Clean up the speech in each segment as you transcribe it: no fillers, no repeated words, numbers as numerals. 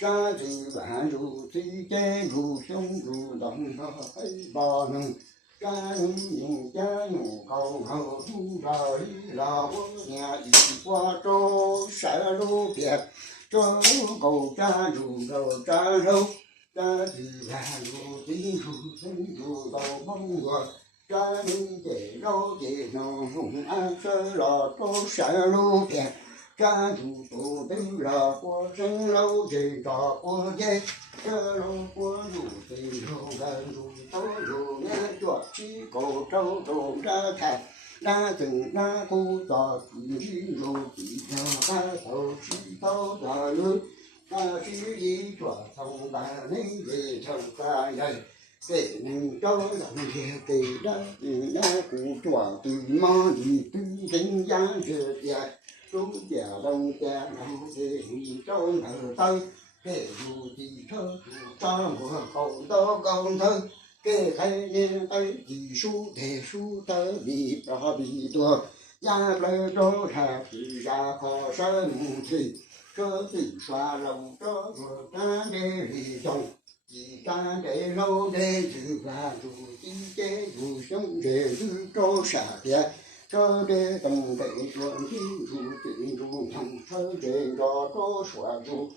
扎子万如最坚如胸如龙的黑巴能，扎人用家用高口不着一拉我家一挂州山路边，州狗扎住狗扎肉，扎子万如最如胸如龙梦我，扎人给肉给弄弄安生了州山路边。站住不等着火神楼这着火箭，这路火如飞流干如走如年着起狗走走着看，那正那古早金如地上白头石头的路，那是一座从万里的城山人。给能找人也给人那古装的马里对人样之间。中家东家南的一中二等，给入地车主张我后头工头，给开年儿技术的书的米巴比多，亚来州上皮下靠山木去，这地刷楼这个山的里中。一站在楼的只管住，一街如兄这日周沙边。这的东北转进入进入从车这着着说住。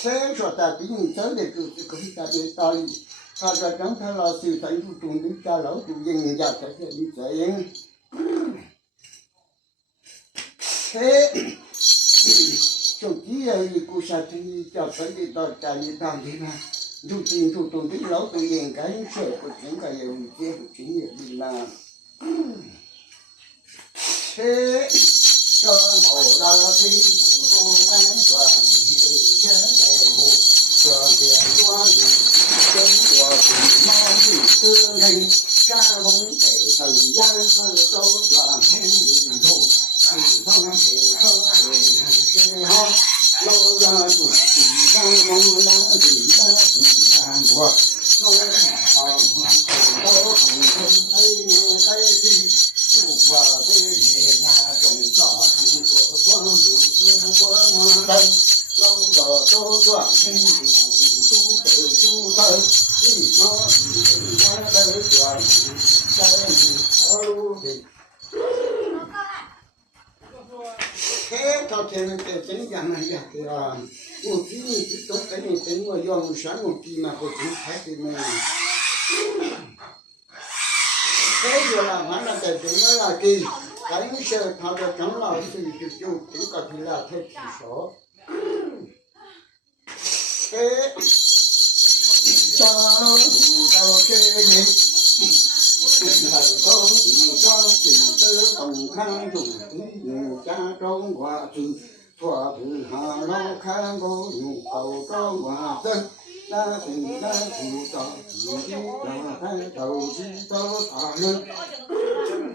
谁说他对你真的就是可以在这道理？他说刚才老师在入中的家老主人家在这里这样，就这样一个下去，你叫分的到家里当的嘛，入进入中的老主人该说不应该有这不经验的啦。这某大飞不敢说，这内部这边抓住，中国是毛的人，山东北头颜色都转很离谱，四川北头人是好。老人说：“地上梦难地上地难过，老人好口口口对面对去，不过对面中早晨说光明天光灯，老早都转天都北都灯，一毛一家的转在条路的。”开到前面在镇江那边对吧？我给你都给你等我要我选我弟嘛，我真开的嘛。开学了，完了在这边了给，跟学他的张老师就这个给了他介绍。到这里。抬头地上几只东看住地，家中挂住错不下老看过牛头中挂针，那地那土着地那抬头地走大人，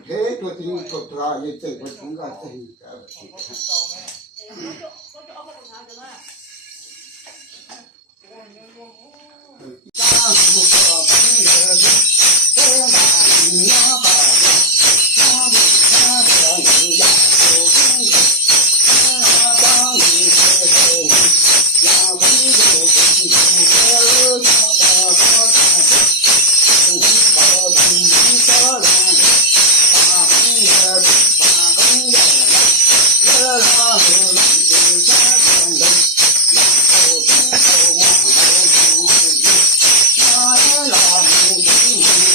这个地头大也这个中个真个去看。家父可不热情。你呀，爸爸，那你看着你呀，手中的，当你开口，呀，朋友朋友，要把我看着，从高中到蓝，打工的打工的，热闹热闹的家团圆，然后从头往后看，那也老母亲上。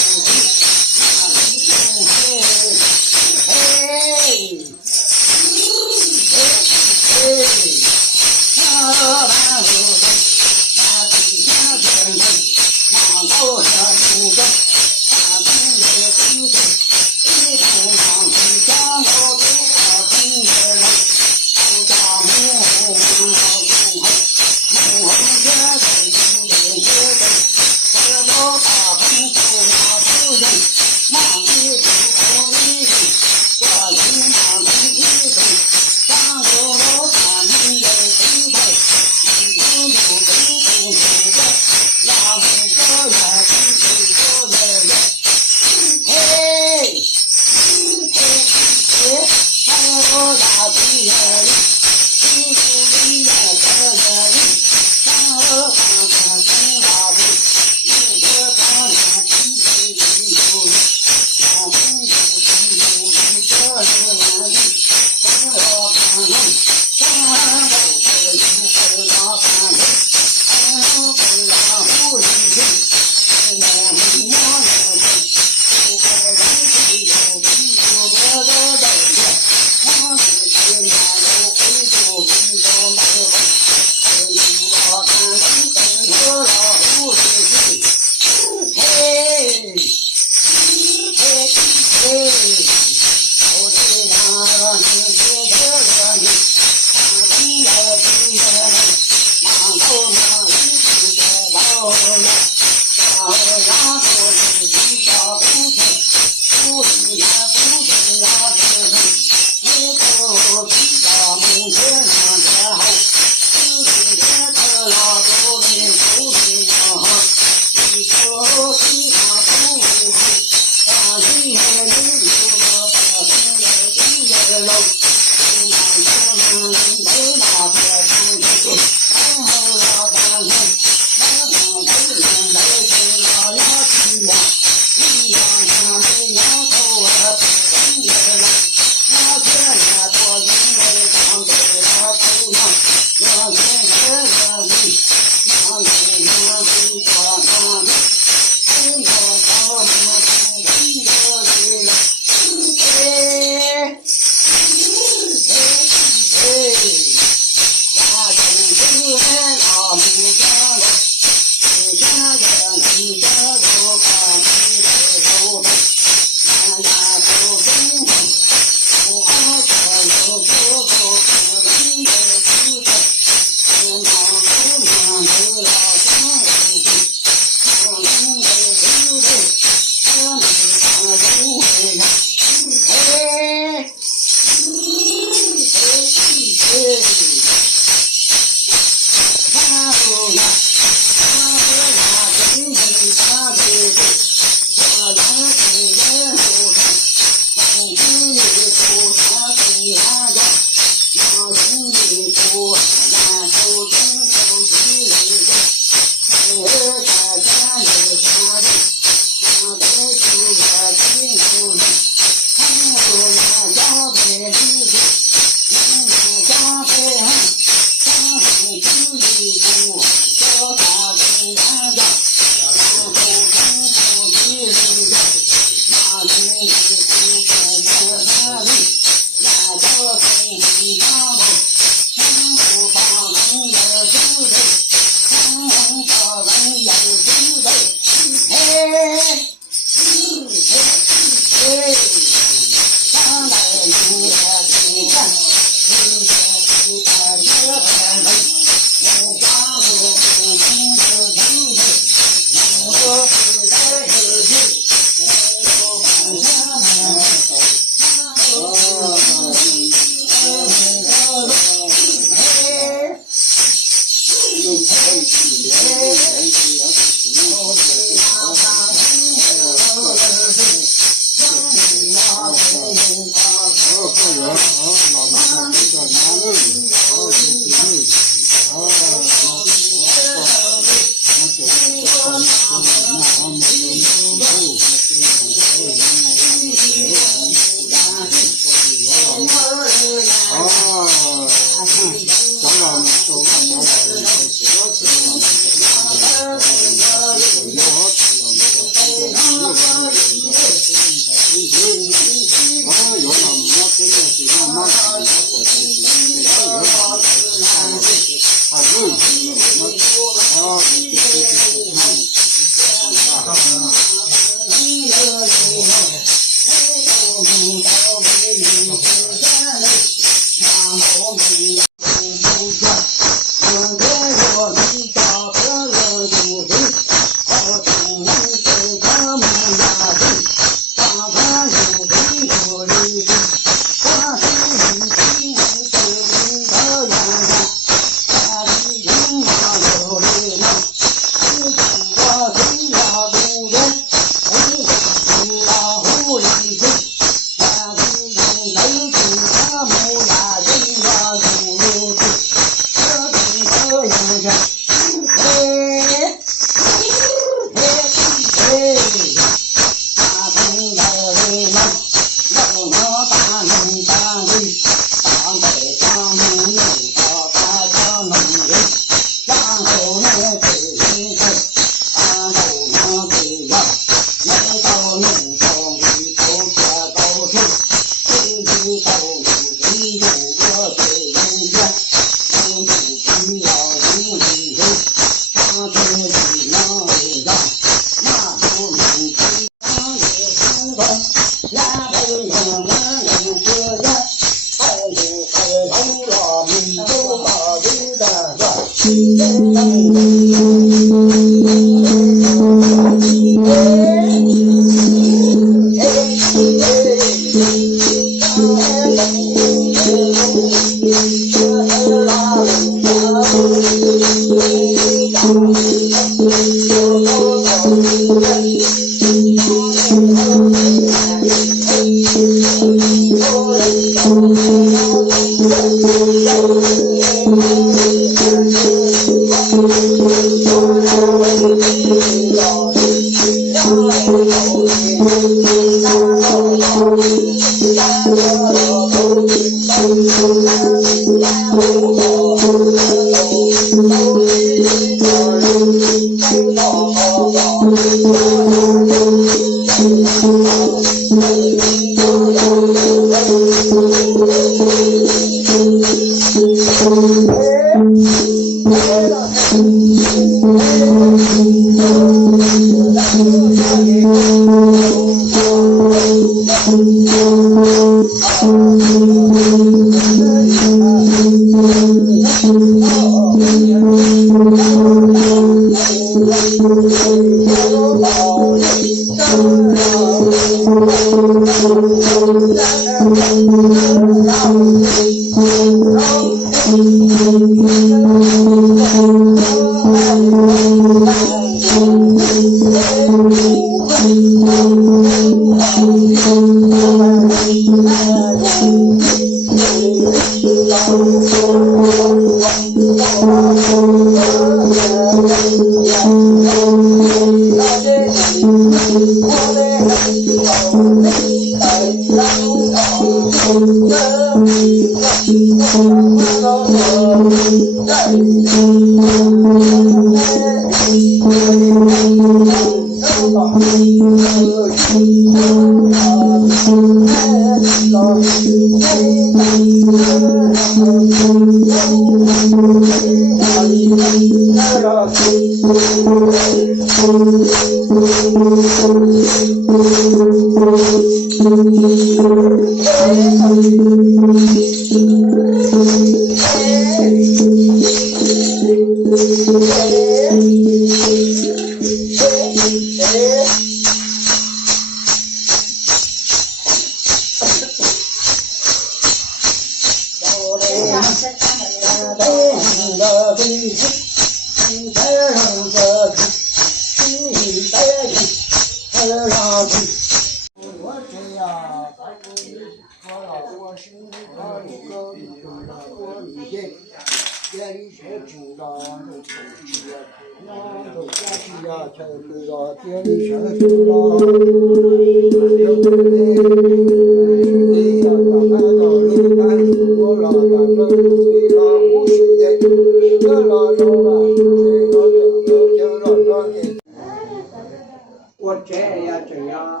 我这呀这呀，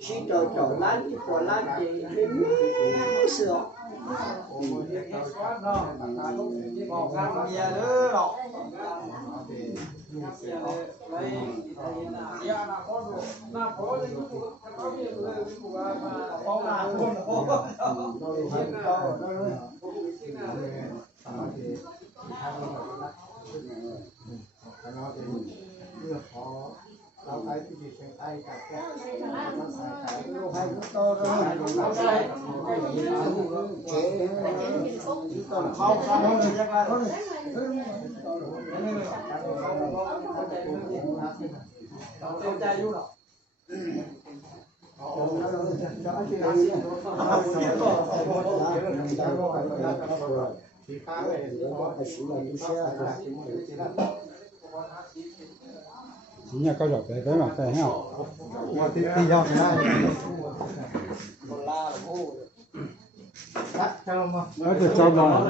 洗澡澡懒的不懒的，没事哦。今年搞叫白白嘛，白香。我得要这找到。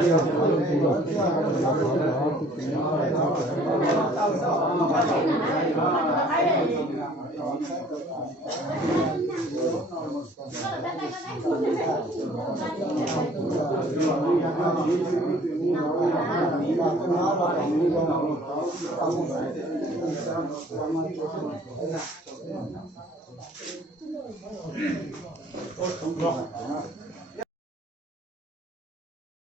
我